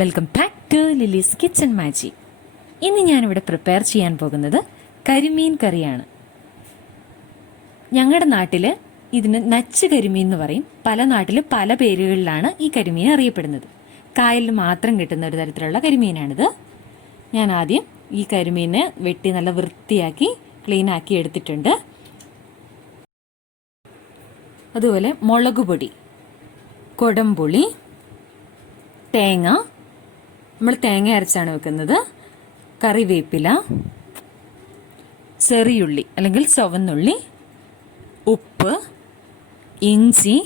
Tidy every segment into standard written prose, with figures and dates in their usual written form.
Welcome back to Lily's kitchen magic. ഇന്ന് ഞാനിവിടെ prepare ചെയ്യാൻ പോകുന്നത് കരിമീൻ കറിയാണ്. ഞങ്ങളുടെ നാട്ടിൽ ഇതിന് നച്ച് കരിമീൻ എന്ന് പറയും. പല നാട്ടിൽ പല പേരുകളിലാണ് ഈ കരിമീൻ അറിയപ്പെടുന്നത്. കായലിൽ മാത്രം കിട്ടുന്ന ഒരു തരത്തിലുള്ള കരിമീനാണിത്. ഞാൻ ആദ്യം ഈ കരിമീനെ വെട്ടി നല്ല വൃത്തിയാക്കി ക്ലീൻ ആക്കി എടുത്തിട്ടുണ്ട്. അതുപോലെ മുളക് പൊടി, കൊടംപുളി, തേങ്ങ, നമ്മൾ തേങ്ങ അരച്ചാണ് വെക്കുന്നത്, കറിവേപ്പില, ചെറിയുള്ളി അല്ലെങ്കിൽ ചുവന്നുള്ളി, ഉപ്പ്, ഇഞ്ചി,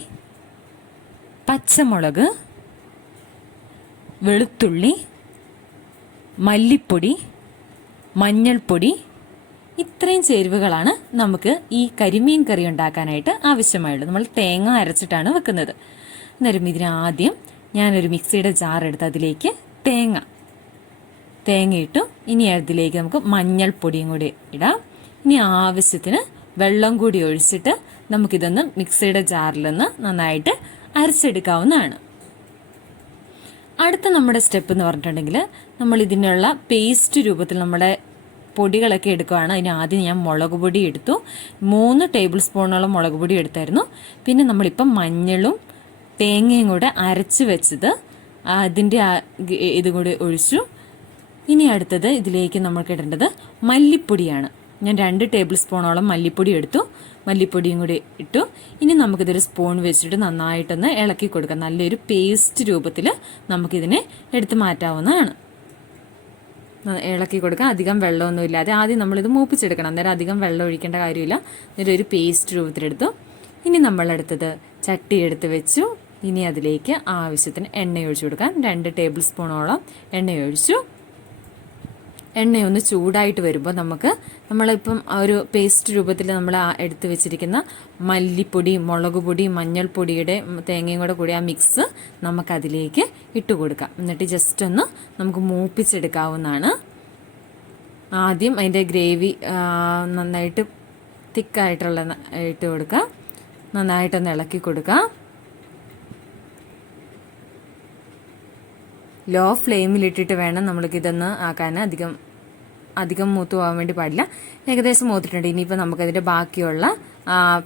പച്ചമുളക്, വെളുത്തുള്ളി, മല്ലിപ്പൊടി, മഞ്ഞൾപ്പൊടി, ഇത്രയും ചേരുവകളാണ് നമുക്ക് ഈ കരിമീൻ കറി ഉണ്ടാക്കാനായിട്ട് ആവശ്യമായുള്ളത്. നമ്മൾ തേങ്ങ അരച്ചിട്ടാണ് വെക്കുന്നത്. അന്നേരം ഇതിനാദ്യം ഞാനൊരു മിക്സിയുടെ ജാർ എടുത്ത് അതിലേക്ക് തേങ്ങ ഇട്ടു. ഇനി അതിലേക്ക് നമുക്ക് മഞ്ഞൾപ്പൊടിയും കൂടി ഇടാം. ഇനി ആവശ്യത്തിന് വെള്ളം കൂടി ഒഴിച്ചിട്ട് നമുക്കിതൊന്ന് മിക്സിയുടെ ജാറിലൊന്ന് നന്നായിട്ട് അരച്ചെടുക്കാവുന്നതാണ്. അടുത്ത നമ്മുടെ സ്റ്റെപ്പ് എന്ന് പറഞ്ഞിട്ടുണ്ടെങ്കിൽ നമ്മൾ ഇതിനുള്ള പേസ്റ്റ് രൂപത്തിൽ നമ്മുടെ പൊടികളൊക്കെ എടുക്കുകയാണ്. അതിന് ആദ്യം ഞാൻ മുളക് പൊടി എടുത്തു. 3 ടേബിൾ സ്പൂണോളം മുളക് പൊടി എടുത്തായിരുന്നു. പിന്നെ നമ്മളിപ്പം മഞ്ഞളും തേങ്ങയും കൂടെ അരച്ച് വെച്ചത് അതിൻ്റെ ഇതും കൂടി ഒഴിച്ചു. ഇനി അടുത്തത് ഇതിലേക്ക് നമ്മൾക്ക് ഇടേണ്ടത് മല്ലിപ്പൊടിയാണ്. ഞാൻ 2 ടേബിൾ സ്പൂണോളം മല്ലിപ്പൊടി എടുത്തു. മല്ലിപ്പൊടിയും കൂടി ഇട്ടു. ഇനി നമുക്കിതൊരു സ്പൂൺ വെച്ചിട്ട് നന്നായിട്ടൊന്ന് ഇളക്കി കൊടുക്കാം. നല്ലൊരു പേസ്റ്റ് രൂപത്തിൽ നമുക്കിതിനെ എടുത്ത് മാറ്റാവുന്നതാണ്. ഇളക്കി കൊടുക്കാം. അധികം വെള്ളമൊന്നും ഇല്ലാതെ ആദ്യം നമ്മളിത് മൂപ്പിച്ചെടുക്കണം. അന്നേരം അധികം വെള്ളം ഒഴിക്കേണ്ട കാര്യമില്ല. അന്നേരം ഒരു പേസ്റ്റ് രൂപത്തിലെടുത്തു. ഇനി നമ്മളെടുത്തത് ചട്ടി എടുത്ത് വെച്ചു. ഇനി അതിലേക്ക് ആവശ്യത്തിന് എണ്ണ ഒഴിച്ചു കൊടുക്കാം. 2 ടേബിൾ സ്പൂണോളം എണ്ണ ഒഴിച്ചു. എണ്ണയൊന്ന് ചൂടായിട്ട് വരുമ്പോൾ നമ്മളിപ്പം ഒരു പേസ്റ്റ് രൂപത്തിൽ നമ്മൾ എടുത്ത് വെച്ചിരിക്കുന്ന മല്ലിപ്പൊടി, മുളക് പൊടി, മഞ്ഞൾപ്പൊടിയുടെ തേങ്ങയും കൂടി ആ മിക്സ് നമുക്കതിലേക്ക് ഇട്ട് കൊടുക്കാം. എന്നിട്ട് ജസ്റ്റ് ഒന്ന് നമുക്ക് മൂപ്പിച്ചെടുക്കാവുന്നതാണ്. ആദ്യം അതിൻ്റെ ഗ്രേവി നന്നായിട്ട് തിക്കായിട്ടുള്ള ഇട്ട് കൊടുക്കുക. നന്നായിട്ടൊന്ന് ഇളക്കി കൊടുക്കുക. ലോ ഫ്ലെയിമിലിട്ടിട്ട് വേണം നമ്മൾക്കിതൊന്ന് ആക്കാൻ. അധികം മൂത്ത് പോകാൻ വേണ്ടി പാടില്ല. ഏകദേശം മൂത്തിട്ടുണ്ട്. ഇനിയിപ്പോൾ നമുക്കതിൻ്റെ ബാക്കിയുള്ള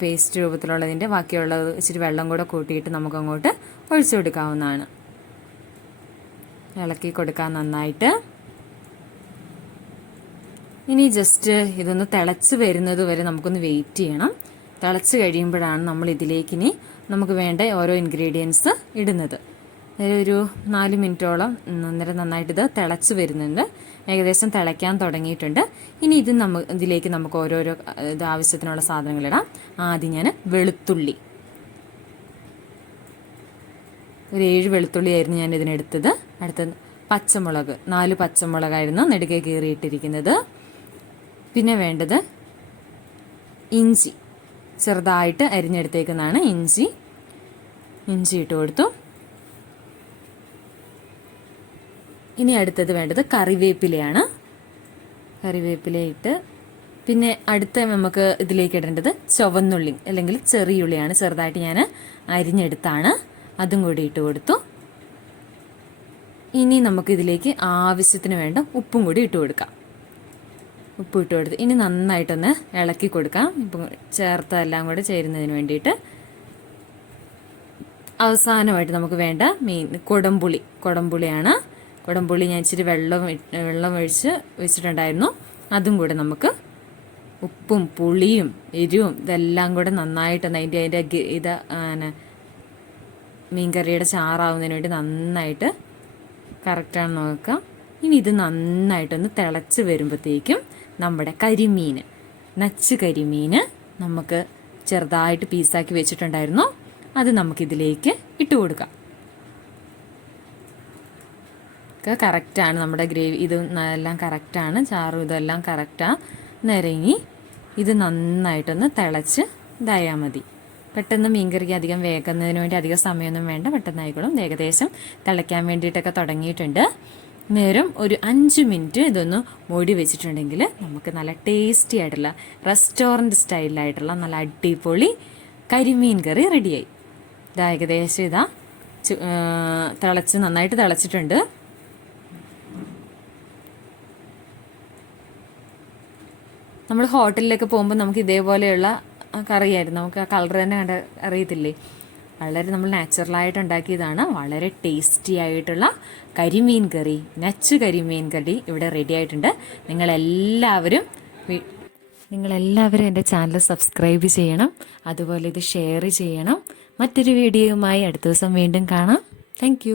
പേസ്റ്റ് രൂപത്തിലുള്ളതിൻ്റെ ബാക്കിയുള്ള ഇച്ചിരി വെള്ളം കൂടെ കൂട്ടിയിട്ട് നമുക്കങ്ങോട്ട് ഒഴിച്ചു കൊടുക്കാവുന്നതാണ്. ഇളക്കി കൊടുക്കാൻ നന്നായിട്ട്. ഇനി ജസ്റ്റ് ഇതൊന്ന് തിളച്ച് വരുന്നത് വരെ നമുക്കൊന്ന് വെയിറ്റ് ചെയ്യണം. തിളച്ച് കഴിയുമ്പോഴാണ് നമ്മൾ ഇതിലേക്കിനി നമുക്ക് വേണ്ട ഓരോ ഇൻഗ്രീഡിയൻസ് ഇടുന്നത്. ഒരു 4 മിനിറ്റോളം അന്നേരം നന്നായിട്ടിത് തിളച്ച് വരുന്നുണ്ട്. ഏകദേശം തിളയ്ക്കാൻ തുടങ്ങിയിട്ടുണ്ട്. ഇനി ഇതിലേക്ക് നമുക്ക് ഓരോരോ ആവശ്യത്തിനുള്ള സാധനങ്ങളിടാം. ആദ്യം ഞാൻ വെളുത്തുള്ളി, ഒരു 7 വെളുത്തുള്ളിയായിരുന്നു ഞാൻ ഇതിനെടുത്തത്. അടുത്തത് പച്ചമുളക്, 4 പച്ചമുളകായിരുന്നു നെടുകെ കീറിയിട്ടിരിക്കുന്നത്. പിന്നെ വേണ്ടത് ഇഞ്ചി, ചെറുതായിട്ട് അരിഞ്ഞെടുത്തേക്കുന്നതാണ് ഇഞ്ചി ഇട്ട് കൊടുത്തു. ഇനി അടുത്തത് വേണ്ടത് കറിവേപ്പിലയാണ്. കറിവേപ്പിലയിട്ട് പിന്നെ അടുത്ത നമുക്ക് ഇതിലേക്ക് ഇടേണ്ടത് ചുവന്നുള്ളി അല്ലെങ്കിൽ ചെറിയുള്ളിയാണ്. ചെറുതായിട്ട് ഞാൻ അരിഞ്ഞെടുത്താണ്. അതും കൂടി ഇട്ട് കൊടുത്തു. ഇനി നമുക്കിതിലേക്ക് ആവശ്യത്തിന് വേണ്ട ഉപ്പും കൂടി ഇട്ട് കൊടുക്കാം. ഉപ്പ് ഇട്ട് കൊടുത്ത് ഇനി നന്നായിട്ടൊന്ന് ഇളക്കി കൊടുക്കാം. ഇപ്പം ചേർത്തെല്ലാം കൂടെ ചേരുന്നതിന് വേണ്ടിയിട്ട്. അവസാനമായിട്ട് നമുക്ക് വേണ്ട മീൻ കൊടംപുളിയാണ്. കുടംപുളി ഞാൻ ഇച്ചിരി വെള്ളം ഒഴിച്ച് വെച്ചിട്ടുണ്ടായിരുന്നു. അതും കൂടെ നമുക്ക് ഉപ്പും പുളിയും എരിവും ഇതെല്ലാം കൂടെ നന്നായിട്ടൊന്ന് അതിൻ്റെ മീൻകറിയുടെ ചാറാവുന്നതിന് വേണ്ടി നന്നായിട്ട് കറക്റ്റാണെന്ന് നോക്കാം. ഇനി ഇത് നന്നായിട്ടൊന്ന് തിളച്ച് വരുമ്പോഴത്തേക്കും നമ്മുടെ നച്ച് കരിമീൻ നമുക്ക് ചെറുതായിട്ട് പീസാക്കി വെച്ചിട്ടുണ്ടായിരുന്നു. അത് നമുക്കിതിലേക്ക് ഇട്ട് കൊടുക്കാം. കറക്റ്റാണ് നമ്മുടെ ഗ്രേവി, ഇത് എല്ലാം കറക്റ്റാണ്. ചാറും ഇതെല്ലാം കറക്റ്റാണ്. നിരങ്ങി ഇത് നന്നായിട്ടൊന്ന് തിളച്ച് ഇതായാൽ മതി. പെട്ടെന്ന് മീൻകറിക്ക് അധികം വേകുന്നതിന് വേണ്ടി അധികം സമയമൊന്നും വേണ്ട, പെട്ടെന്നായിക്കോളും. ഏകദേശം തിളയ്ക്കാൻ വേണ്ടിയിട്ടൊക്കെ തുടങ്ങിയിട്ടുണ്ട്. നേരം ഒരു 5 മിനിറ്റ് ഇതൊന്ന് മൂടി വെച്ചിട്ടുണ്ടെങ്കിൽ നമുക്ക് നല്ല ടേസ്റ്റി ആയിട്ടുള്ള റെസ്റ്റോറൻറ്റ് സ്റ്റൈലിലായിട്ടുള്ള നല്ല അടിപൊളി കരിമീൻ കറി റെഡിയായി. ഏകദേശം നന്നായിട്ട് തിളച്ചിട്ടുണ്ട്. നമ്മൾ ഹോട്ടലിലൊക്കെ പോകുമ്പോൾ നമുക്ക് ഇതേപോലെയുള്ള കറിയായിരുന്നു, നമുക്ക് ആ കളർ തന്നെ അറിയത്തില്ലേ. വളരെ നമ്മൾ നാച്ചുറലായിട്ട് ഉണ്ടാക്കിയതാണ്. വളരെ ടേസ്റ്റി ആയിട്ടുള്ള കരിമീൻ കറി, നച്ചു കരിമീൻ കറി ഇവിടെ റെഡി ആയിട്ടുണ്ട്. നിങ്ങളെല്ലാവരും എൻ്റെ ചാനൽ സബ്സ്ക്രൈബ് ചെയ്യണം, അതുപോലെ ഇത് ഷെയർ ചെയ്യണം. മറ്റൊരു വീഡിയോയുമായി അടുത്ത ദിവസം വീണ്ടും കാണാം. താങ്ക്